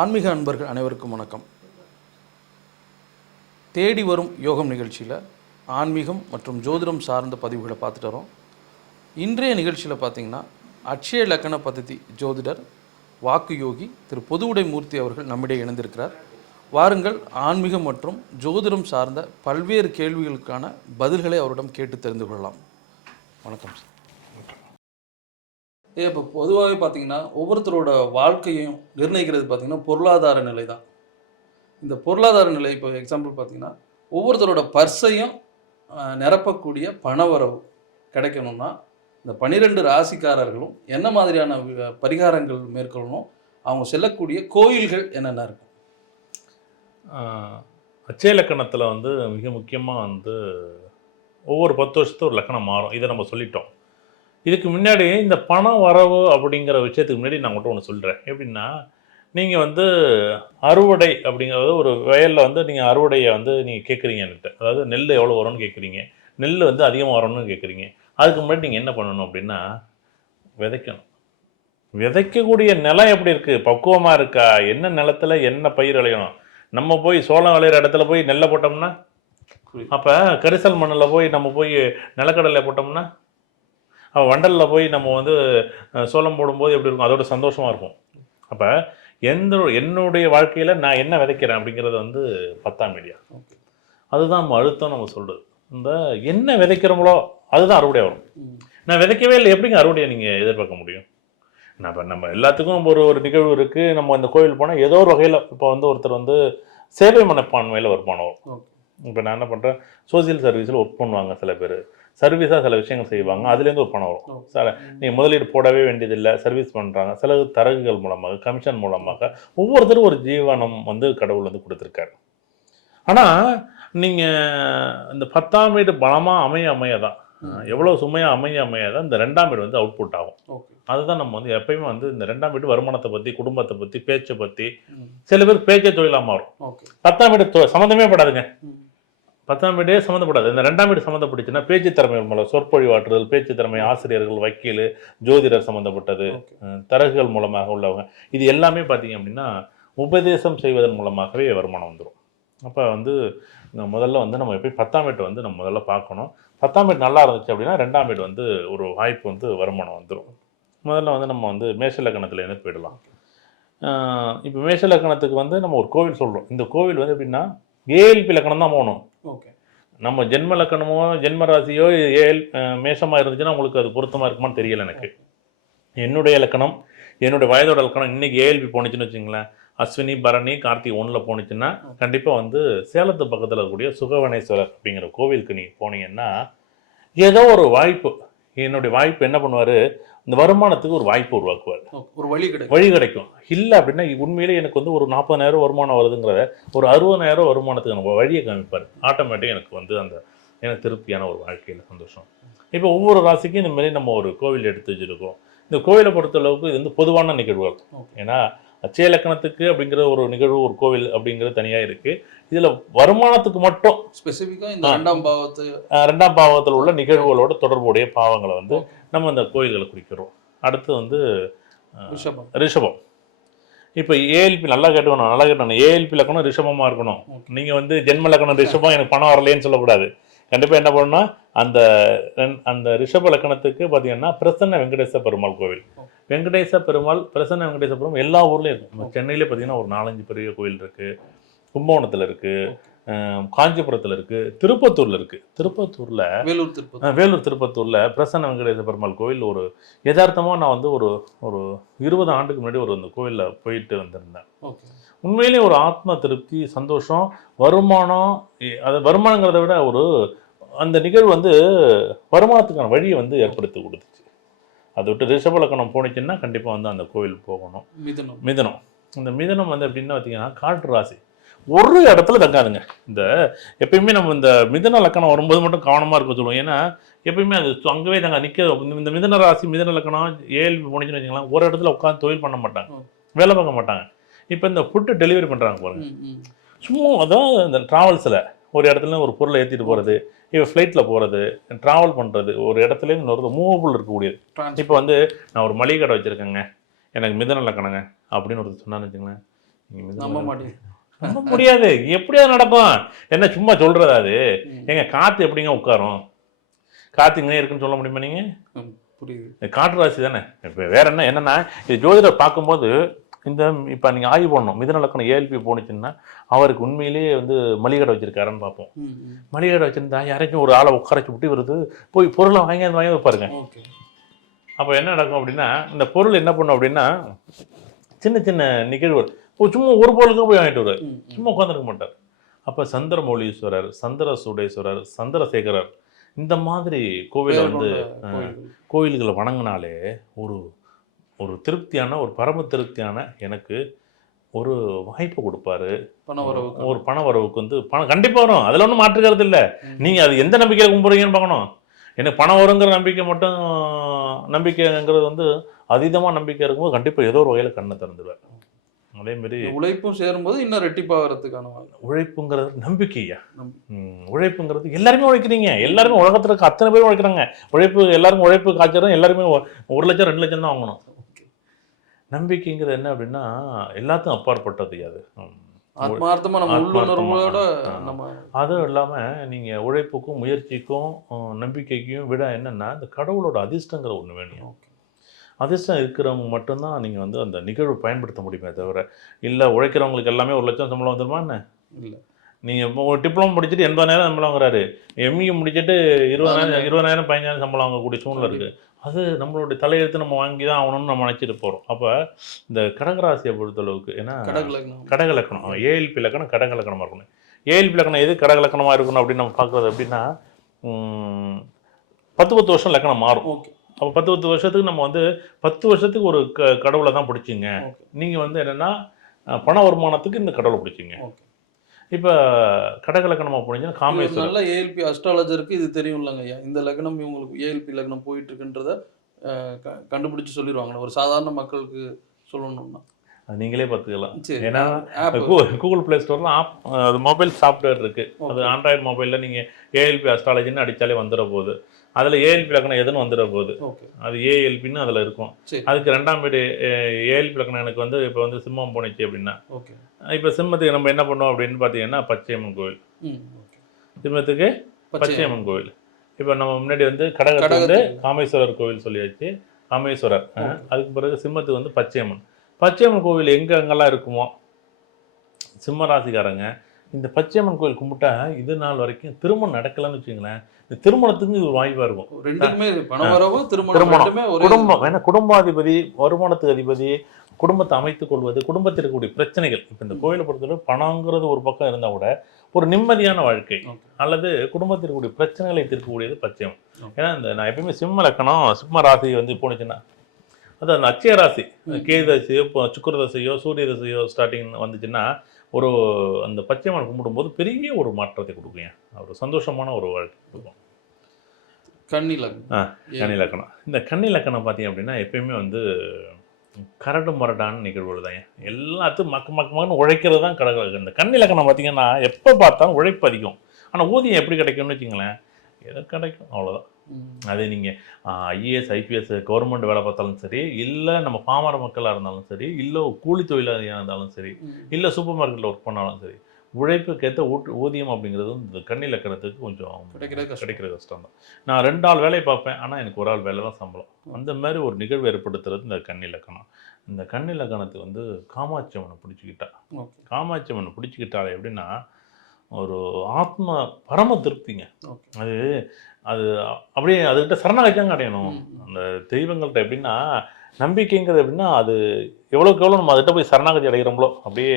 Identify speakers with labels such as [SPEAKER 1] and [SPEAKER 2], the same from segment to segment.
[SPEAKER 1] ஆன்மீக அன்பர்கள் அனைவருக்கும் வணக்கம். தேடி வரும் யோகம் நிகழ்ச்சியில் ஆன்மீகம் மற்றும் ஜோதிடம் சார்ந்த பதிவுகளை பார்த்துட்டு வரோம். இன்றைய நிகழ்ச்சியில் பார்த்தீங்கன்னா அட்சய லக்கண பദ്ധதி ஜோதிடர் வாக்கு யோகி திரு பொதுவுடை மூர்த்தி அவர்கள் நம்மிடையே இணைந்திருக்கிறார். வாருங்கள் ஆன்மீகம் மற்றும் ஜோதிடம் சார்ந்த பல்வேறு கேள்விகளுக்கான பதில்களை அவரிடம் கேட்டு தெரிந்து கொள்ளலாம். வணக்கம் சார். இப்போ பொதுவாகவே பார்த்தீங்கன்னா ஒவ்வொருத்தரோட வாழ்க்கையும் நிர்ணயிக்கிறது பார்த்தீங்கன்னா பொருளாதார நிலை தான் இந்த பொருளாதார நிலை இப்போ எக்ஸாம்பிள் பார்த்தீங்கன்னா ஒவ்வொருத்தரோட பர்ஸையும் நிரப்பக்கூடிய பணவரவு கிடைக்கணும்னா இந்த பன்னிரெண்டு ராசிக்காரர்களும் என்ன மாதிரியான பரிகாரங்கள் மேற்கொள்ளணும் அவங்க செல்லக்கூடிய கோயில்கள் என்னென்ன இருக்கும்?
[SPEAKER 2] ஆஹ் லக்கணத்தில் வந்து மிக முக்கியமாக வந்து ஒவ்வொரு பத்து வருஷத்துக்கு ஒரு லக்கணம் மாறும். இதை நம்ம சொல்லிட்டோம். இதுக்கு முன்னாடி இந்த பணம் வரவு அப்படிங்கிற விஷயத்துக்கு முன்னாடி நான் மட்டும் ஒன்று சொல்கிறேன் எப்படின்னா நீங்கள் வந்து அறுவடை அப்படிங்கிறது ஒரு வயலில் வந்து நீங்கள் அறுவடையை வந்து நீங்கள் கேட்குறீங்க என்கிட்ட. அதாவது நெல் எவ்வளோ வரும்னு கேட்குறீங்க நெல் வந்து அதிகமாக வரணும்னு கேட்குறீங்க அதுக்கு முன்னாடி நீங்கள் என்ன பண்ணணும் அப்படின்னா விதைக்கணும். விதைக்கக்கூடிய நிலம் எப்படி இருக்குது பக்குவமாக இருக்கா? என்ன நிலத்துல என்ன பயிர் விளையணும்? நம்ம போய் சோளம் விளையிற இடத்துல போய் நெல்லை போட்டோம்னா? அப்போ கரிசல் மண்ணில் போய் நம்ம போய் நிலக்கடலை போட்டோம்னா? வண்டலில் போய் நம்ம வந்து சோளம் போடும்போது எப்படி இருக்கும்? அதோட சந்தோஷமாக இருக்கும். அப்போ எந்த என்னுடைய வாழ்க்கையில் நான் என்ன விதைக்கிறேன் அப்படிங்கிறது வந்து பத்தாம் மீடியா அதுதான் அழுத்தம் நம்ம சொல்கிறது இந்த என்ன விதைக்கிறோங்களோ அதுதான் அறுவடை வரும். நான் விதைக்கவே இல்லை. எப்படிங்க அறுவடையை நீங்கள் எதிர்பார்க்க முடியும்? நம்ம நம்ம எல்லாத்துக்கும் ஒரு ஒரு நிகழ்வு இருக்குது நம்ம இந்த கோயில் போனால் ஏதோ ஒரு வகையில் இப்போ வந்து ஒருத்தர் வந்து சேவை மனப்பான்மையில் வருமானம் இப்போ நான் என்ன பண்ணுறேன் சோசியல் சர்வீஸில் ஒர்க் பண்ணுவாங்க சில பேர். சர்வீஸாக சில விஷயங்கள் செய்வாங்க. அதுலேருந்து ஒரு பணம் வரும். சில நீங்கள் முதலீடு போடவே வேண்டியதில்லை சர்வீஸ் பண்ணுறாங்க சில தரகுகள் மூலமாக கமிஷன் மூலமாக ஒவ்வொருத்தரும் ஒரு ஜீவனம் வந்து கடவுள் வந்து கொடுத்துருக்காரு. ஆனால் நீங்கள் இந்த பத்தாம் வீடு பலமாக அமைய அமைய தான் எவ்வளோ சுமையாக அமைய அமைய தான் இந்த ரெண்டாம் வீடு வந்து அவுட்புட் ஆகும். அதுதான் நம்ம வந்து எப்பயுமே வந்து இந்த ரெண்டாம் வீடு வருமானத்தை பற்றி குடும்பத்தை பற்றி பேச்சை பற்றி. சில பேர் பேச்சே தொழிலாக மாறும் பத்தாம் வீடு சம்மந்தமே படாதுங்க. பத்தாம் வீடே சம்மந்தப்படாது. இந்த ரெண்டாம் வீடு சம்மந்தப்பட்டுச்சுன்னா பேச்சு திறமை மூலம் சொற்பொழிவாற்றுதல் பேச்சு திறமை ஆசிரியர்கள் வக்கீல் ஜோதிடர் சம்மந்தப்பட்டது தரகுகள் மூலமாக உள்ளவங்க. இது எல்லாமே பார்த்தீங்க அப்படின்னா உபதேசம் செய்வதன் மூலமாகவே வருமானம் வந்துடும் அப்போ வந்து முதல்ல வந்து நம்ம எப்படி பத்தாம் வீட்டை வந்து நம்ம முதல்ல பார்க்கணும். பத்தாம் வீடு நல்லா இருந்துச்சு அப்படின்னா ரெண்டாம் வீடு வந்து ஒரு வாய்ப்பு வந்து வருமானம் வந்துடும் முதல்ல வந்து நம்ம வந்து மேஷ லக்கணத்துலேருந்து போயிடலாம். இப்போ மேஷ லக்கணத்துக்கு வந்து நம்ம ஒரு கோவில் சொல்கிறோம் இந்த கோவில் வந்து எப்படின்னா ஏஎல்பி லக்கணம் தான் போகணும்.
[SPEAKER 1] ஓகே.
[SPEAKER 2] நம்ம ஜென்ம லக்கணமோ ஜென்ம ராசியோ ஏல் மேஷமாக இருந்துச்சுன்னா உங்களுக்கு அது பொருத்தமாக இருக்குமான்னு தெரியல எனக்கு. என்னுடைய லக்கணம் என்னுடைய வயதோட லக்கணம் இன்னைக்கு ஏஎல்பி போணுச்சுன்னு வச்சுங்களேன். அஸ்வினி பரணி கார்த்திகை ஒன்றில் போணுச்சுன்னா கண்டிப்பாக வந்து சேலத்து பக்கத்தில் இருக்கக்கூடிய சுகவனேஸ்வரர் அப்படிங்கிற கோவிலுக்கு நீங்கள் போனீங்கன்னா ஏதோ ஒரு வாய்ப்பு என்னுடைய வாய்ப்பு என்ன பண்ணுவார்? இந்த வருமானத்துக்கு ஒரு வாய்ப்பு உருவாக்குவார்.
[SPEAKER 1] ஒரு வழி கிடைக்கும்.
[SPEAKER 2] வழி கிடைக்கும். இல்லை அப்படின்னா உண்மையிலே எனக்கு வந்து ஒரு நாற்பதாயிரம் வருமானம் வருதுங்கிறத ஒரு அறுபதாயிரம் வருமானத்துக்கு நம்ம வழியை காமிப்பார் ஆட்டோமேட்டிக் எனக்கு வந்து அந்த எனக்கு திருப்தியான ஒரு வாழ்க்கையில் சந்தோஷம். இப்போ ஒவ்வொரு ராசிக்கும் இந்த மாதிரி நம்ம ஒரு கோவில் எடுத்து வச்சுருக்கோம். இந்த கோவிலை பொறுத்தளவுக்கு இது வந்து பொதுவான நிகழ்வுகள். ஏன்னா அச்சய லக்கணத்துக்கு அப்படிங்கிற ஒரு நிகழ்வு ஒரு கோவில் அப்படிங்கிறது தனியாக இருக்குது இதில் வருமானத்துக்கு மட்டும்
[SPEAKER 1] ஸ்பெசிஃபிக்காக இந்த. ரெண்டாம் பாவத்து
[SPEAKER 2] ரெண்டாம் பாவத்தில் உள்ள நிகழ்வுகளோட தொடர்புடைய பாவங்களை வந்து நம்ம இந்த கோயில்களை குறிக்கிறோம். அடுத்து வந்து
[SPEAKER 1] ரிஷபம்.
[SPEAKER 2] ரிஷபம். இப்போ ஏஎல்பி நல்லா கேட்டுக்கணும் நல்லா கேட்டணும். ஏஎல்பி லக்கணம் ரிஷபமாக இருக்கணும். நீங்கள் வந்து ஜென்ம லக்கணம் ரிஷபம் எனக்கு பணம் வரலையேன்னு சொல்லக்கூடாது. கண்டிப்பாக என்ன பண்ணணும்னா அந்த அந்த ரிஷப லக்கணத்துக்கு பார்த்தீங்கன்னா பிரசன்ன வெங்கடேச பெருமாள் கோவில். வெங்கடேச பெருமாள் பிரசன்ன வெங்கடேச பெருமாள் எல்லா ஊர்லேயும் இருக்கும். நம்ம சென்னையிலே பார்த்தீங்கன்னா ஒரு நாலஞ்சு பெரிய கோயில் இருக்குது கும்பகோணத்தில் இருக்குது காஞ்சிபுரத்தில் இருக்குது திருப்பத்தூரில் இருக்குது திருப்பத்தூரில்
[SPEAKER 1] வேலூர் திருப்பதி
[SPEAKER 2] அஹ் வேலூர் திருப்பத்தூரில் பிரசன்ன வெங்கடேச பெருமாள் கோவில் ஒரு யதார்த்தமாக நான் வந்து ஒரு ஒரு இருபது ஆண்டுக்கு முன்னாடி ஒரு அந்த கோவிலில் போயிட்டு வந்திருந்தேன். உண்மையிலேயே ஒரு ஆத்ம திருப்தி சந்தோஷம் வருமானம் அது வருமானங்கிறத விட ஒரு அந்த நிகழ்வு வந்து வருமானத்துக்கான வழியை வந்து ஏற்படுத்தி கொடுத்துச்சு. அதை விட்டு ரிஷப லக்கணம் போணுச்சுன்னா கண்டிப்பாக வந்து அந்த கோவில் போகணும்.
[SPEAKER 1] மிதுனம்.
[SPEAKER 2] மிதனம். இந்த மிதனம் வந்து எப்படின்னா பார்த்தீங்கன்னா காற்று ராசி. ஒரு இடத்துல தங்காதுங்க. இந்த எப்பயுமே நம்ம இந்த மிதன லக்கணம் வரும்போது மட்டும் கவனமாக இருக்க சொல்லுவோம். ஏன்னா எப்பயுமே அது அங்கவே தங்க நிற்க இந்த மிதன ராசி மிதன லக்கணம் ஏழ்வி போனிச்சுன்னு வச்சுக்கலாம் ஒரு இடத்துல உட்காந்து தொழில் பண்ண மாட்டாங்க. வேலை பார்க்க மாட்டாங்க. இப்போ இந்த ஃபுட்டு டெலிவரி பண்ணுறாங்க பாருங்க. சும்மா அதான் இந்த ட்ராவல்ஸில் ஒரு இடத்துல ஒரு பொருளை ஏற்றிட்டு போகிறது இப்போ ஃப்ளைட்டில் போகிறது ட்ராவல் பண்ணுறது ஒரு இடத்துல இன்னொரு மூவபுள் இருக்கக்கூடியது. இப்போ வந்து நான் ஒரு மளிகை கடை வச்சுருக்கேங்க. எனக்கு மிதன லக்கணங்க அப்படின்னு ஒருத்தர் சொன்னான்னு வச்சுங்களேன்
[SPEAKER 1] நம்ப. மாட்டேங்க.
[SPEAKER 2] நம்ப முடியாது. எப்படியா நடக்கும் என்ன சும்மா சொல்றதா அது. ஏங்க காத்து எப்படிங்க உட்காரும்? காத்து இங்கே இருக்குன்னு சொல்ல முடியுமா நீங்க?
[SPEAKER 1] ம், புரியுது.
[SPEAKER 2] காற்று ராசி தானே. இப்போ வேற என்ன என்னன்னா இது ஜோதிடர் பார்க்கும்போது இந்த இப்போ நீங்கள் ஆய்வு பண்ணணும். மிதன லக்கணம் ஏஎல்பி போனுச்சுன்னா அவருக்கு உண்மையிலேயே வந்து மளிகடை வச்சிருக்காருன்னு பார்ப்போம். மளிகடை வச்சிருந்தா யாராச்சும் ஒரு ஆளை உட்காரச்சு விட்டு வருது போய் பொருளை வாங்கி அது வாங்கி வைப்பாருங்க. அப்போ என்ன நடக்கும் அப்படின்னா இந்த பொருள் என்ன பண்ணும் அப்படின்னா சின்ன சின்ன நிகழ்வு சும்மா ஒரு பொருளுக்கு போய் வாங்கிட்டு வருவார். சும்மா உட்காந்துருக்க மாட்டார். அப்போ சந்திரமௌலீஸ்வரர் சந்திர சூடேஸ்வரர் சந்திரசேகரர் இந்த மாதிரி கோவிலை வந்து.
[SPEAKER 1] கோயில்களை
[SPEAKER 2] வணங்கினாலே ஒரு ஒரு திருப்தியான ஒரு பரம திருப்தியான எனக்கு ஒரு வாய்ப்பு கொடுப்பாரு.
[SPEAKER 1] பண வரவுக்கு
[SPEAKER 2] ஒரு பண வரவுக்கு வந்து பணம் கண்டிப்பாக வரும். அதில் ஒன்றும் மாற்றுக்கிறது இல்லை. நீங்கள் அது எந்த நம்பிக்கையில் கும்பிட்றீங்கன்னு பார்க்கணும். எனக்கு பணம் வருங்கிற நம்பிக்கை மட்டும் நம்பிக்கைங்கிறது வந்து அதீதமாக நம்பிக்கை இருக்கும்போது கண்டிப்பாக ஏதோ ஒரு வகையில் கண்ணை திறந்துடுவார் அதேமாரி
[SPEAKER 1] உழைப்பும் சேரும்போது இன்னும் ரெட்டிப்பாகிறதுக்கான.
[SPEAKER 2] உழைப்புங்கிறது நம்பிக்கையா? உழைப்புங்கிறது எல்லாருமே உழைக்கிறீங்க. எல்லாருமே உலகத்துல இருக்க அத்தனை பேரும் உழைக்கிறாங்க. உழைப்பு எல்லாருக்கும் உழைப்பு காய்ச்சறோம் எல்லாருமே ஒரு லட்சம் ரெண்டு லட்சம் தான் வாங்கணும். நம்பிக்கைங்கிறது என்ன அப்படின்னா எல்லாத்துக்கும் அப்பாற்பட்டது அது. அதுவும் இல்லாமல் நீங்கள் உழைப்புக்கும் முயற்சிக்கும் நம்பிக்கைக்கும் விட என்னன்னா இந்த கடவுளோட அதிர்ஷ்டங்கிற ஒன்று வேணும். அதிர்ஷ்டம் இருக்கிறவங்க மட்டும்தான் நீங்கள் வந்து அந்த நிகழ்வு பயன்படுத்த முடியுமே தவிர இல்லை உழைக்கிறவங்களுக்கு எல்லாமே ஒரு லட்சம் சம்பளம் வந்துருமா என்ன?
[SPEAKER 1] இல்ல.
[SPEAKER 2] நீங்கள் ஒரு டிப்ளமோ முடிச்சுட்டு எண்பதாயிரம் சம்பளம் வாங்குறாரு. எம்இ முடிச்சுட்டு இருபதாயிரம் இருபதாயிரம் பதினஞ்சாயிரம் சம்பளம் வாங்கக்கூடிய சூழ்நிலை இருக்குது அது நம்மளுடைய தலையெழுத்து நம்ம வாங்கி தான் ஆகணும்னு நம்ம நினச்சிட்டு போகிறோம் அப்போ இந்த கடகராசியை பொறுத்தளவுக்கு ஏன்னா
[SPEAKER 1] கடகலக்னம்
[SPEAKER 2] கடக லக்கணம் ஏஎல்பி லக்கணம் கடக லக்கணமாக இருக்கணும். ஏஎல்பி லக்கணம் எது கடக லக்கணமாக இருக்கணும் அப்படின்னு நம்ம பார்க்குறது அப்படின்னா பத்து பத்து வருஷம் லக்கணம் மாறும்.
[SPEAKER 1] ஓகே.
[SPEAKER 2] அப்போ பத்து பத்து வருஷத்துக்கு நம்ம வந்து பத்து வருஷத்துக்கு ஒரு க கடவுளை தான் பிடிச்சிங்க. நீங்கள் வந்து என்னென்னா பண வருமானத்துக்கு இந்த கடவுளை பிடிச்சிங்க.
[SPEAKER 1] ஓகே.
[SPEAKER 2] இப்போ கடக லக்கணமாக போனீங்கன்னா காமேஸ்வரர்.
[SPEAKER 1] நல்ல ஏஎல்பி அஸ்ட்ராலஜருக்கு இது தெரியும் இல்லைங்க ஐயா இந்த லக்னம் இவங்களுக்கு ஏஎல்பி லக்னம் போயிட்டு இருக்குன்றத கண்டுபிடிச்சு சொல்லிடுவாங்க ஒரு சாதாரண மக்களுக்கு சொல்லணும்னா.
[SPEAKER 2] நீங்களே பார்த்துக்கலாம். ஏன்னா கூகுள் ப்ளே ஸ்டோரில் ஆப் அது மொபைல் சாஃப்ட்வேர் இருக்குது அது. ஆண்ட்ராய்டு மொபைலில் நீங்கள் ஏஎல்பி அஸ்ட்ராலஜின்னு அடித்தாலே வந்துட போகுது. அதில் ஏஎல்பி லக்கணம் எதுன்னு வந்துட போகுது. அது ஏஎல்பின்னு அதில் இருக்கும். அதுக்கு ரெண்டாம் வீடு ஏஎல்பி லக்கணம் எனக்கு வந்து இப்போ வந்து சிம்மம் போணுச்சு அப்படின்னா. இப்போ சிம்மத்துக்கு நம்ம என்ன பண்ணோம் அப்படின்னு பார்த்தீங்கன்னா பச்சையம்மன் கோவில். சிம்மத்துக்கு
[SPEAKER 1] பச்சை
[SPEAKER 2] பச்சையம்மன் கோவில். இப்போ நம்ம முன்னாடி வந்து கடகத்துக்கு வந்து. காமேஸ்வரர் கோவில் சொல்லியாச்சு. காமேஸ்வரர். அதுக்கு பிறகு சிம்மத்துக்கு வந்து பச்சையம்மன். பச்சையம்மன் கோவில் எங்கே அங்கெல்லாம் இருக்குமோ? சிம்ம ராசிக்காரங்க இந்த பச்சையம்மன் கோவில் கும்பிட்டா இது நாள் வரைக்கும் திருமணம் நடக்கலைன்னு வச்சுங்களேன் இந்த திருமணத்துக்கு இது ஒரு வாய்ப்பாக இருக்கும்.
[SPEAKER 1] ரெண்டுக்குமே பண வரவு திருமணம். ரெண்டுமே
[SPEAKER 2] குடும்பம். ஏன்னா குடும்பாதிபதி வருமானத்துக்கு அதிபதி குடும்பத்தை அமைத்துக் கொள்வது குடும்பத்தில் இருக்கக்கூடிய பிரச்சனைகள். இப்போ இந்த கோயிலை பொறுத்தவரை பணங்கிறது ஒரு பக்கம் இருந்தால் கூட ஒரு நிம்மதியான வாழ்க்கை. அல்லது குடும்பத்தில் இருக்கக்கூடிய பிரச்சனைகளை தீர்க்கக்கூடியது பச்சையம். ஏன்னா இந்த நான் எப்பயுமே சிம்ம லக்கணம் சிம்ம ராசி வந்து போனுச்சுன்னா அது அந்த அச்சய ராசி கேது தசையோ இப்போ சுக்கர தசையோ சூரிய தசையோ ஸ்டார்டிங் வந்துச்சுன்னா ஒரு அந்த பச்சையம்மன் கும்பிடும்போது பெரிய ஒரு மாற்றத்தை கொடுக்குங்க ஒரு சந்தோஷமான ஒரு வாழ்க்கை கொடுக்கும்.
[SPEAKER 1] கன்னி லக்னம்.
[SPEAKER 2] ஆ, கன்னி லக்கணம் இந்த கன்னி லக்கணம் பார்த்தீங்க அப்படின்னா எப்பயுமே வந்து கரடு முரடான நிகழ்வுகள் தான் எல்லாத்துக்கும் மக்க மக்க மக்கன்னு உழைக்கிறது தான் கடக இந்த கன்னி லக்கணம் பார்த்தீங்கன்னா எப்போ பார்த்தாலும் உழைப்பு அதிகம். ஆனால் ஊதியம் எப்படி கிடைக்கும்னு வச்சுங்களேன் ஏதோ கிடைக்கும்? அவ்வளோதான். அது நீங்கள் ஐஏஎஸ் ஐபிஎஸ் கவர்மெண்ட் வேலை பார்த்தாலும் சரி இல்லை நம்ம பாமர மக்களாக இருந்தாலும் சரி இல்லை கூலி தொழிலாளியாக இருந்தாலும் சரி. இல்லை சூப்பர் மார்க்கெட்டில் ஒர்க் பண்ணாலும் சரி உழைப்புக்கேற்ற ஊட்டு ஊதியம் அப்படிங்கிறது இந்த கன்னி லக்கணத்துக்கு கொஞ்சம்
[SPEAKER 1] கிடைக்கிறது.
[SPEAKER 2] கிடைக்கிறது கஷ்டம் தான். நான் ரெண்டு ஆள் வேலையை பார்ப்பேன் ஆனால் எனக்கு ஒரு ஆள் வேலை தான் சம்பளம் அந்த மாதிரி ஒரு நிகழ்வு ஏற்படுத்துறது இந்த கன்னி லக்கணம் இந்த கன்னி லக்கணத்துக்கு வந்து காமாட்சி அம்மனை பிடிச்சிக்கிட்டா. காமாட்சி அம்மனை பிடிச்சிக்கிட்டாலே எப்படின்னா ஒரு ஆத்ம பரம திருப்திங்க. அது அது அப்படியே அதுக்கிட்ட சரணாகத்தாங்க அடையணும். அந்த தெய்வங்கள்ட்ட எப்படின்னா நம்பிக்கைங்கிறது எப்படின்னா அது எவ்வளோக்கு எவ்வளோ நம்ம அதுகிட்ட போய் சரணாகதி அடைகிறோம்களோ அப்படியே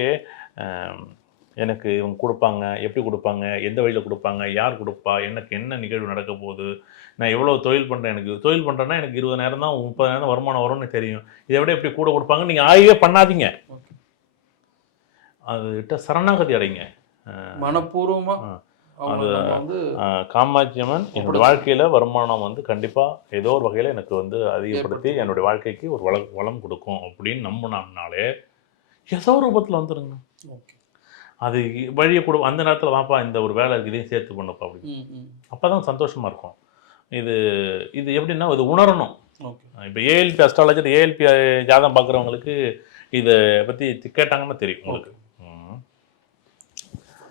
[SPEAKER 2] எனக்கு இவங்க கொடுப்பாங்க எப்படி கொடுப்பாங்க எந்த வழியில் கொடுப்பாங்க யார் கொடுப்பா எனக்கு என்ன நிகழ்வு நடக்க போகுது நான் எவ்வளோ தொழில் பண்ணுறேன் எனக்கு தொழில் பண்ணுறேன்னா எனக்கு இருபதாயிரம் தான் முப்பதாயிரம் வருமானம் வரும்னு தெரியும். இதை விட எப்படி கூட கொடுப்பாங்க நீங்கள் ஆய்வே பண்ணாதீங்க. அதுகிட்ட சரணாகதி அடைங்க.
[SPEAKER 1] மனப்பூர்வமா
[SPEAKER 2] அது- காமாட்சி அம்மன் என்னுடைய வாழ்க்கையில் வருமானம் வந்து கண்டிப்பாக ஏதோ ஒரு வகையில் எனக்கு வந்து அதிகப்படுத்தி என்னுடைய வாழ்க்கைக்கு ஒரு வள வளம் கொடுக்கும் அப்படின்னு நம்பினாலே ஏதோ ரூபத்தில் வந்துருங்க
[SPEAKER 1] ஓகே.
[SPEAKER 2] அது வழியை கொடு அந்த நேரத்தில் வாப்பா இந்த ஒரு வேலை இதையும் சேர்த்து பண்ணப்பா அப்படி
[SPEAKER 1] ம் ம்.
[SPEAKER 2] அப்போ தான் சந்தோஷமாக இருக்கும். இது இது எப்படின்னா இது உணரணும்.
[SPEAKER 1] ஓகே.
[SPEAKER 2] இப்போ ஏஎல்பி அஸ்ட்ராலஜர் ஏஎல்பி ஜாதகம் பார்க்குறவங்களுக்கு இதை பற்றி கேட்டாங்கன்னா தெரியும் உங்களுக்கு.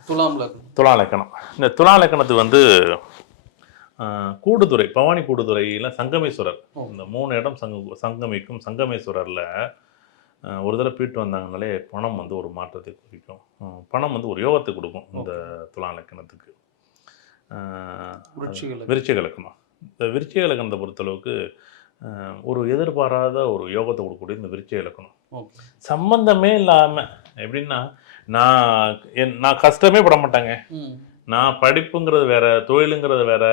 [SPEAKER 1] துலாம் லக்னம்.
[SPEAKER 2] துலா லக்கணம். இந்த துலா லக்கணத்துக்கு வந்து ஆஹ், கூடுதுறை பவானி கூடுதுறையில் சங்கமேஸ்வரர். இந்த மூணு இடம் சங்க சங்கமிக்கும் சங்கமேஸ்வரரில் ஒரு தடவை போயிட்டு வந்தாங்கனாலே பணம் வந்து ஒரு மாற்றத்தை குறிக்கும். ஆஹ், பணம் வந்து ஒரு யோகத்தை கொடுக்கும் இந்த துலா லக்கணத்துக்கு. ஆஹ்,
[SPEAKER 1] விருட்சிக லக்னம்
[SPEAKER 2] விருச்சிக லக்கணம். இந்த விருச்சிக லக்கணத்தை பொறுத்தளவுக்கு ஒரு எதிர்பாராத ஒரு யோகத்தை கொடுக்கக்கூடிய இந்த விருச்சிக லக்கணம்.
[SPEAKER 1] ஓகே.
[SPEAKER 2] சம்பந்தமே இல்லாமல் எப்படின்னா நான் என் நான் கஷ்டமே பட மாட்டேங்க. நான் படிப்புங்கிறது வேற தொழிலுங்கிறது வேற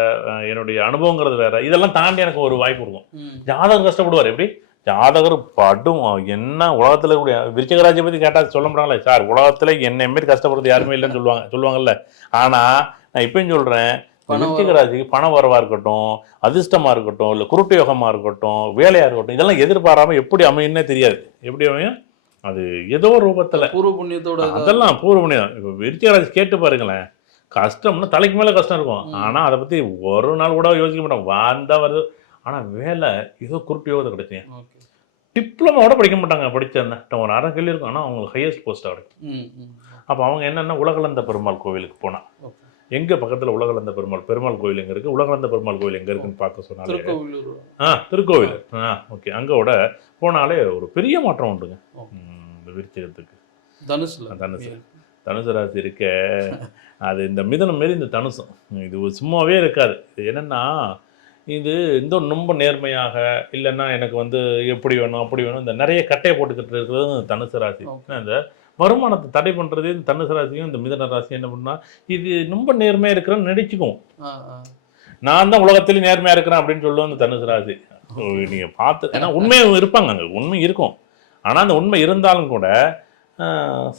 [SPEAKER 2] என்னுடைய அனுபவங்கிறது வேற இதெல்லாம் தாண்டி எனக்கு ஒரு வாய்ப்பு இருக்கும்.
[SPEAKER 1] ம்.
[SPEAKER 2] ஜாதகர் கஷ்டப்படுவார் எப்படி? ஜாதகர் படும் என்ன உலகத்துல கூடிய விருச்சிகராஜை பத்தி கேட்டா சொல்ல முடியாங்களே சார் உலகத்துல என்ன மாரி கஷ்டப்படுறது யாருமே இல்லைன்னு சொல்லுவாங்க சொல்லுவாங்கல்ல. ஆனா நான் இப்பயும்
[SPEAKER 1] வரவு.
[SPEAKER 2] விருச்சிகராஜிக்கு பண வரவா இருக்கட்டும் அதிர்ஷ்டமா இருக்கட்டும் இல்ல குருட்டு யோகமா இருக்கட்டும் வேலையா இருக்கட்டும் இதெல்லாம் எதிர்பாராம எப்படி அமையும்னே தெரியாது. எப்படி அமையும்? அது ஏதோ ரூபத்துல.
[SPEAKER 1] பூர்வ புண்ணியத்தோட
[SPEAKER 2] அதெல்லாம் பூர்வணியம் இப்போ விருச்சிகராஜ் கேட்டு பாருங்களேன். கஷ்டம்னா தலைக்கு மேல கஷ்டம் இருக்கும்.
[SPEAKER 1] ம்.
[SPEAKER 2] ஆனா அதை பத்தி ஒரு நாள் கூட யோசிக்க மாட்டோம். வந்தா வருது. ஆனா வேலை ஏதோ குருட்டு யோகத்தை கிடைச்சேன்
[SPEAKER 1] ஓகே.
[SPEAKER 2] டிப்ளமோட படிக்க மாட்டாங்க. படிச்சிருந்தேன் ஒரு அரை கேள்வி இருக்கும். ஆனா அவங்களுக்கு ஹையஸ்ட் போஸ்ட் கிடைக்கும். அப்போ அவங்க என்னன்னா உலகளந்த பெருமாள் கோவிலுக்கு போனா.
[SPEAKER 1] ஓகே.
[SPEAKER 2] எங்க பக்கத்துல உலகளந்த பெருமாள் பெருமாள் கோவில் எங்க இருக்கு? உலகளந்த பெருமாள் கோவில் எங்க இருக்குன்னு பார்க்க
[SPEAKER 1] திருக்கோவிலூர்.
[SPEAKER 2] ஆ திருக்கோவில். ஆ ஓகே. அங்கோட போனாலே ஒரு பெரிய மாற்றம் உண்டுங்க. இந்த விருச்சிகத்துக்கு.
[SPEAKER 1] தனுசுல.
[SPEAKER 2] தனுசு. தனுசு ராசி இருக்க. அது இந்த மிதனம் மாரி இந்த தனுசும். இது சும்மாவே இருக்காது. இது என்னன்னா இது இந்த ரொம்ப நேர்மையாக இல்லைன்னா எனக்கு வந்து எப்படி வேணும் அப்படி வேணும் இந்த நிறைய கட்டையை போட்டுக்கிட்டு இருக்கிறது இந்த தனுசு ராசி. இந்த வருமானத்தை தடை பண்ணுறதே இந்த தனுசு ராசியும் இந்த மிதன ராசியும் என்ன பண்ணா இது ரொம்ப நேர்மையாக இருக்கிறேன்னு
[SPEAKER 1] ஆ
[SPEAKER 2] நான் தான் உலகத்திலேயே நேர்மையாக இருக்கிறேன் அப்படின்னு சொல்லுவோம் இந்த தனுசு ராசி. நீங்கள் பார்த்து ஏன்னா உண்மையும் இருப்பாங்க அங்கே உண்மை இருக்கும். ஆனால் அந்த உண்மை இருந்தாலும் கூட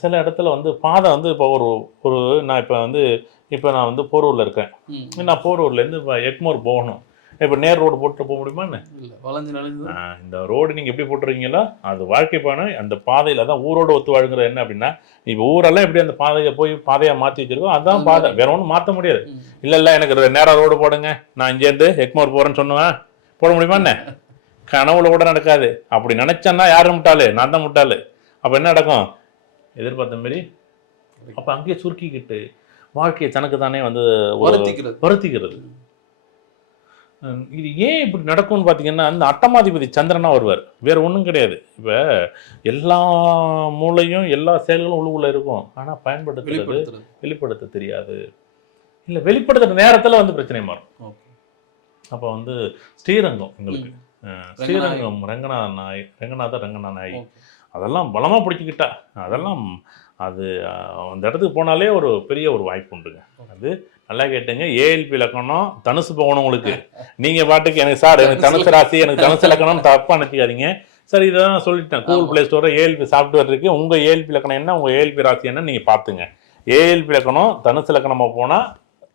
[SPEAKER 2] சில இடத்துல வந்து பாதை வந்து இப்போ ஒரு ஒரு நான் இப்போ வந்து இப்போ நான் வந்து போரூரில் இருக்கேன். நான் போரூர்லேருந்து இப்போ எக்மோர் போகணும். இப்போ நேர் ரோடு போட்டு போக முடியுமா என்ன?
[SPEAKER 1] இல்ல வளைஞ்சு நனைஞ்சு
[SPEAKER 2] ஆஹ், இந்த ரோடு நீங்கள் எப்படி போட்டுருக்கீங்களோ அது வாழ்க்கை பயணம் அந்த பாதையில் தான் ஊரோட ஒத்து வாழுங்கிறது என்ன அப்படின்னா இப்போ ஊரெல்லாம் எப்படி அந்த பாதையை போய் பாதையாக மாற்றி வச்சிருக்கோம் அதுதான் பாதை. வேற ஒன்றும் மாற்ற முடியாது. இல்லை இல்லை எனக்கு நேராக ரோடு போடுங்க. நான் இங்கேருந்து எக்மோர் போகிறேன்னு சொன்னுவேன் போட முடியுமா என்ன? கனவுல கூட நடக்காது. அப்படி நினச்சேன்னா யார் முட்டாளு? நான் தான் முட்டாளு. அப்போ என்ன நடக்கும்? எதிர்பார்த்த மாதிரி அப்போ அங்கேயே சுருக்கிக்கிட்டு வாழ்க்கையை தனக்கு தானே வந்து
[SPEAKER 1] வருத்திக்கிறது.
[SPEAKER 2] இது ஏன் இப்படி நடக்கும்னு பார்த்தீங்கன்னா அந்த அட்டமாதிபதி சந்திரனா வருவார். வேற ஒன்றும் கிடையாது. இப்போ எல்லா மூளையும் எல்லா செயல்களும் உள்ளுக்குள்ள இருக்கும். ஆனால் பயன்படுத்துறது வெளிப்படுத்த தெரியாது. இல்லை வெளிப்படுத்துற நேரத்தில் வந்து பிரச்சனை மாறும். அப்போ வந்து ஸ்ரீரங்கம் எங்களுக்கு. ஸ்ரீரங்கம் ரங்கநாத நாய் ரங்கநாத ரங்கநாத நாய் அதெல்லாம் பலமாக பிடிச்சிக்கிட்டா. அதெல்லாம் அது அந்த இடத்துக்கு போனாலே ஒரு பெரிய ஒரு வாய்ப்பு உண்டுங்க. அது நல்லா கேட்டுங்க. ஏஎல்பி இலக்கணம் தனுசு போகணும் உங்களுக்கு. நீங்கள் பாட்டுக்கு எனக்கு சார் எனக்கு தனுசு ராசி எனக்கு தனுசு இலக்கணம் தப்பாக நினச்சிக்காதீங்க சார் இதை தான் சொல்லிட்டேன். கூகுள். ப்ளே ஸ்டோரில் ஏஎல்பி சாஃப்ட்வேர் இருக்குது உங்கள் ஏஎல்பி இலக்கணம் என்ன உங்கள் ஏஎல்பி ராசி என்ன நீங்கள் பார்த்துங்க ஏஎல்பி இலக்கணம் தனுசு இலக்கணமாக போனால்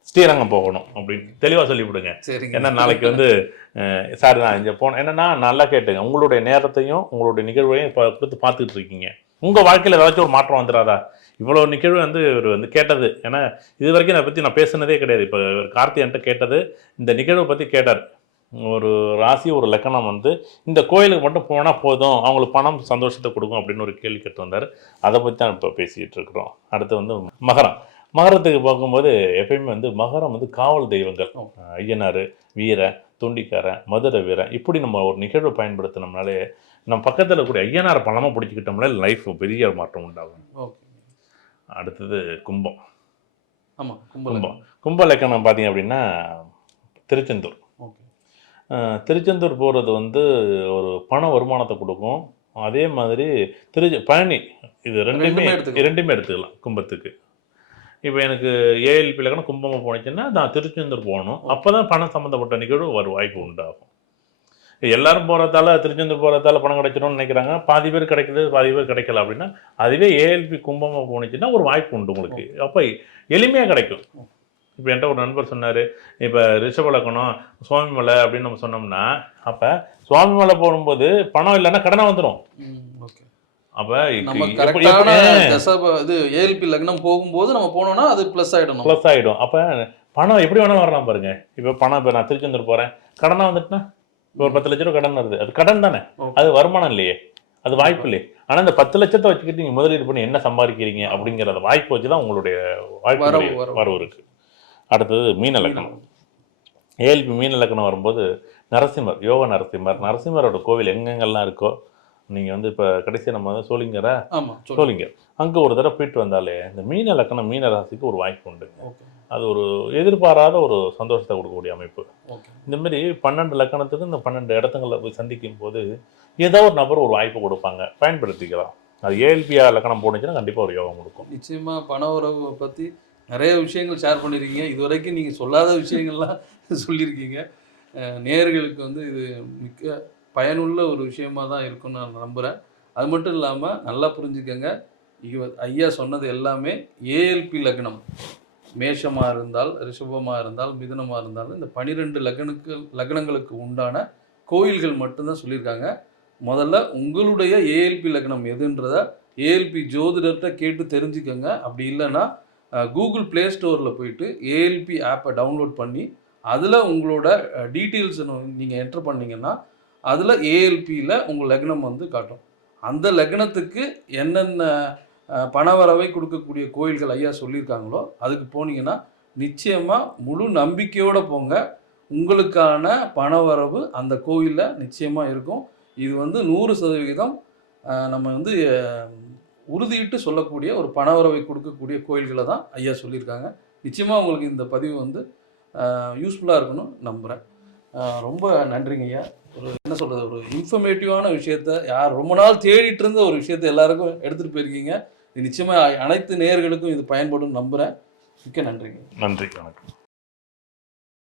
[SPEAKER 2] ஸ்ரீரங்கம் போகணும் அப்படின்னு. தெளிவாக சொல்லிவிடுங்க. ஏன்னா நாளைக்கு வந்து சார் நான் இங்கே போனேன் என்னன்னா நல்லா கேட்டுங்க. உங்களுடைய நேரத்தையும் உங்களுடைய நிகழ்வையும் இப்போ கொடுத்து பார்த்துட்டு இருக்கீங்க உங்கள் வாழ்க்கையில் ஏதாச்சும் ஒரு மாற்றம் வந்துடாதா இவ்வளோ நிகழ்வு வந்து இவர் வந்து கேட்டது. ஏன்னா இது வரைக்கும் அதை பற்றி நான் பேசுனதே கிடையாது. இப்போ கார்த்தி என்கிட்ட கேட்டது இந்த நிகழ்வை பற்றி கேட்டார். ஒரு ராசி ஒரு லக்கணம் வந்து இந்த கோயிலுக்கு மட்டும் போனால் போதும் அவங்களுக்கு பணம் சந்தோஷத்தை கொடுக்கும் அப்படின்னு ஒரு கேள்வி கேட்டு வந்தார். அதை பற்றி தான் இப்போ பேசிகிட்டு இருக்கிறோம். அடுத்து வந்து மகரம். மகரத்துக்கு பார்க்கும்போது எப்பயுமே வந்து மகரம் வந்து காவல் தெய்வங்கள். ஐயனார் வீர தொண்டிக்காரன் மதுரை வீரன். இப்படி நம்ம ஒரு நிகழ்வை பயன்படுத்தினோம்னாலே நம்ம பக்கத்தில் கூடிய ஐயனார் பணமாக பிடிச்சிக்கிட்டோம்னாலே லைஃப் பெரிய மாற்றம் உண்டாகும்.
[SPEAKER 1] ஓகே.
[SPEAKER 2] அடுத்தது கும்பம்.
[SPEAKER 1] ஆமா கும்பலம்
[SPEAKER 2] கும்பம். கும்ப லக்கணம் பார்த்தீங்க அப்படின்னா திருச்செந்தூர். திருச்செந்தூர் போகிறது வந்து ஒரு பண வருமானத்தை கொடுக்கும். அதே மாதிரி திரு பழனி இது ரெண்டுமே.
[SPEAKER 1] ரெண்டுமே எடுத்துக்கலாம்
[SPEAKER 2] கும்பத்துக்கு. இப்போ எனக்கு ஏஎல்பி லக்கணம் கும்பமாக போனுச்சுன்னா நான் திருச்செந்தூர் போகணும். அப்போ தான் பணம் சம்மந்தப்பட்ட நிகழ்வு ஒரு வாய்ப்பு உண்டாகும். எல்லாரும் போகிறதால திருச்செந்தூர் போகிறதால பணம் கிடைச்சிடும்னு நினைக்கிறாங்க. பாதி பேர் கிடைக்குது பாதி பேர் கிடைக்கல அப்படின்னா அதுவே ஏஎல்பி கும்பமாக போனுச்சுன்னா ஒரு வாய்ப்பு உண்டு உங்களுக்கு. அப்போ எளிமையாக கிடைக்கும். இப்போ என்கிட்ட ஒரு நண்பர் சொன்னார் இப்போ ரிஷபலக்கணம் சுவாமிமலை அப்படின்னு நம்ம சொன்னோம்னா அப்போ சுவாமிமலை போகும்போது பணம் இல்லைன்னா கடனை வந்துடும் அப்போ
[SPEAKER 1] நம்ம கரெக்டான இது ஏஎல்பி லக்னம் போகும்போது நம்ம போனோம்னா அது ப்ளஸ் ஆயிடும்.
[SPEAKER 2] ப்ளஸ் ஆகிடும் அப்போ பணம் எப்படி வேணாலும் வரலாம் பாருங்க. இப்போ பணம் இப்போ நான் திருச்செந்தூர் போகிறேன் கடனாக வந்துட்டுனா இப்போ ஒரு பத்து லட்ச ரூபா கடன் வருது. அது கடன் தானே. அது வருமானம் இல்லையே. அது வாய்ப்பு இல்லை ஆனா இந்த பத்து லட்சத்தை வச்சுக்கிட்டு நீங்க முதலீடு பண்ணி என்ன சம்பாதிக்கிறீங்க அப்படிங்கிற அந்த வாய்ப்பு வச்சு தான் உங்களுடைய வாழ்க்கை
[SPEAKER 1] வரவு.
[SPEAKER 2] இருக்கு. அடுத்தது மீன லக்கணம் ஏஎல்பி மீன லக்கணம் வரும்போது நரசிம்மர் யோக நரசிம்மர். நரசிம்மரோட கோவில் எங்கெங்கெல்லாம் இருக்கோ நீங்க வந்து இப்ப கடைசி நம்ம வந்து
[SPEAKER 1] சொல்லுங்க
[SPEAKER 2] சோளிங்கர். அங்க ஒரு தடவை போயிட்டு வந்தாலே இந்த மீன லக்கணம் மீன ராசிக்கு ஒரு வாய்ப்பு உண்டு. அது ஒரு எதிர்பாராத ஒரு சந்தோஷத்தை கொடுக்கக்கூடிய அமைப்பு.
[SPEAKER 1] ஓகே.
[SPEAKER 2] இந்த மாதிரி பன்னெண்டு லக்கணத்துக்கு இந்த பன்னெண்டு இடத்துங்களில் போய் சந்திக்கும் போது ஏதோ ஒரு நபர் ஒரு வாய்ப்பு கொடுப்பாங்க. பயன்படுத்திக்கலாம். அது ஏஎல்பிஆ லக்கணம் போனுச்சுன்னா கண்டிப்பாக ஒரு யோகம் கொடுக்கும்.
[SPEAKER 1] நிச்சயமா பண உறவை பத்தி நிறைய விஷயங்கள் ஷேர் பண்ணியிருக்கீங்க இது வரைக்கும் நீங்க சொல்லாத விஷயங்கள்லாம் சொல்லியிருக்கீங்க அஹ் நேயர்களுக்கு வந்து இது மிக்க பயனுள்ள ஒரு விஷயமா தான் இருக்கும்னு நான் நம்புகிறேன் அது மட்டும் இல்லாமல் நல்லா புரிஞ்சுக்கங்க. ஐயா சொன்னது எல்லாமே ஏஎல்பி லக்னம். மேஷமாக இருந்தால் ரிஷபமாக இருந்தால் மிதுனமா இருந்தாலும் இந்த பனிரெண்டு லக்னுக்கு லக்னங்களுக்கு உண்டான கோயில்கள் மட்டும்தான் சொல்லியிருக்காங்க. முதல்ல உங்களுடைய ஏஎல்பி லக்னம் எதுன்றத ஏஎல்பி ஜோதிடர்கிட்ட கேட்டு தெரிஞ்சுக்கோங்க. அப்படி இல்லைன்னா கூகுள் ப்ளே ஸ்டோரில் போயிட்டு ஏஎல்பி ஆப்பை டவுன்லோட் பண்ணி அதில் உங்களோட டீட்டெயில்ஸ் நீங்கள் என்ட்ரு பண்ணிங்கன்னா அதில் ஏஎல்பியில் உங்கள் லக்னம் வந்து காட்டும். அந்த லக்னத்துக்கு என்னென்ன பணவரவை கொடுக்கக்கூடிய கோயில்கள் ஐயா சொல்லியிருக்காங்களோ அதுக்கு போனீங்கன்னா நிச்சயமாக முழு நம்பிக்கையோடு போங்க. உங்களுக்கான பணவரவு அந்த கோயிலில் நிச்சயமாக இருக்கும். இது வந்து நூறு சதவிகிதம் நம்ம வந்து உறுதியிட்டு சொல்லக்கூடிய ஒரு பணவரவை கொடுக்கக்கூடிய கோயில்களை தான் ஐயா சொல்லியிருக்காங்க. நிச்சயமாக உங்களுக்கு இந்த பதிவு வந்து யூஸ்ஃபுல்லாக இருக்கணும் நம்புகிறேன் ரொம்ப நன்றிங்க ஐயா. ஒரு என்ன சொல்கிறது ஒரு இன்ஃபர்மேட்டிவான விஷயத்த யார் ரொம்ப நாள் தேடிட்டு இருந்த ஒரு விஷயத்த எல்லாருக்கும் எடுத்துகிட்டு போயிருக்கீங்க. நிச்சயமாக அனைத்து நேயர்களுக்கும் இது பயன்படும் நம்புகிறேன் மிக்க நன்றிங்க.
[SPEAKER 2] நன்றி வணக்கம்.